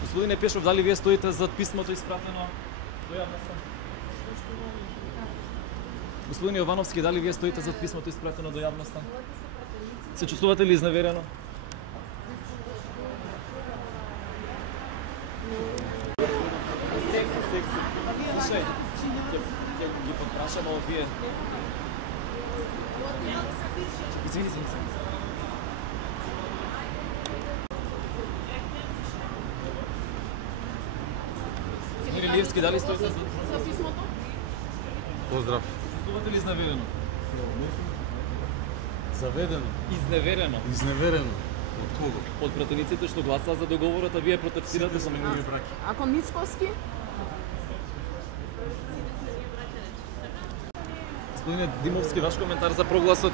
Господине Пешов, дали вие стоите зад писмото испратено до јавноста? Господин Јовановски, дали вие стоите зад писмото испратено до јавноста? Се чувствувате ли изневерено? Слушај, ќе ги подпрашаме овие. Извини. Господин Илиевски, дали стоите за писмото? Поздрав. Чувствувате ли изневерено? Заведено. Изневерено. Изневерено. Од кого? Од пратениците што гласаа за договорот, а вие протестирате Сите со сме негови браќа. Ако Мицковски? Господине Димовски, ваш коментар за прогласот?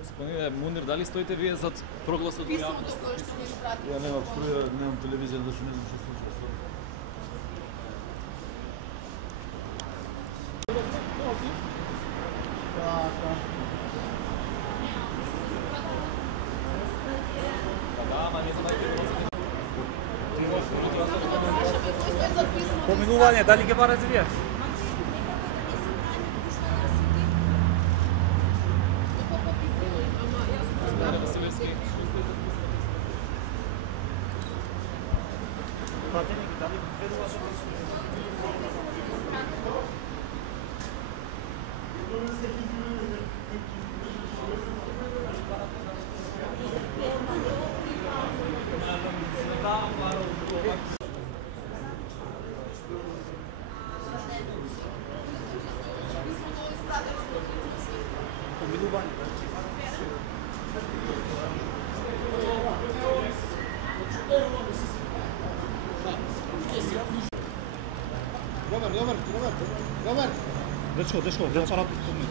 Господине Мунир, дали стоите вие зад прогласот во јавност? Писмото кое што ни изпрати. Ја немам струја, немам телевизија, да што не знам што случува. Поминување, дали ги барате вие? Дечко, за апаратот помни.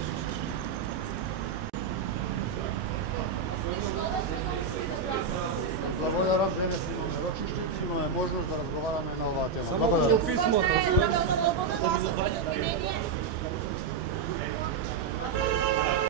Благодарам, денес имаме рочиште, имаме можност да разговараме на оваа тема. Само писмото. Слободно да освободите мнение.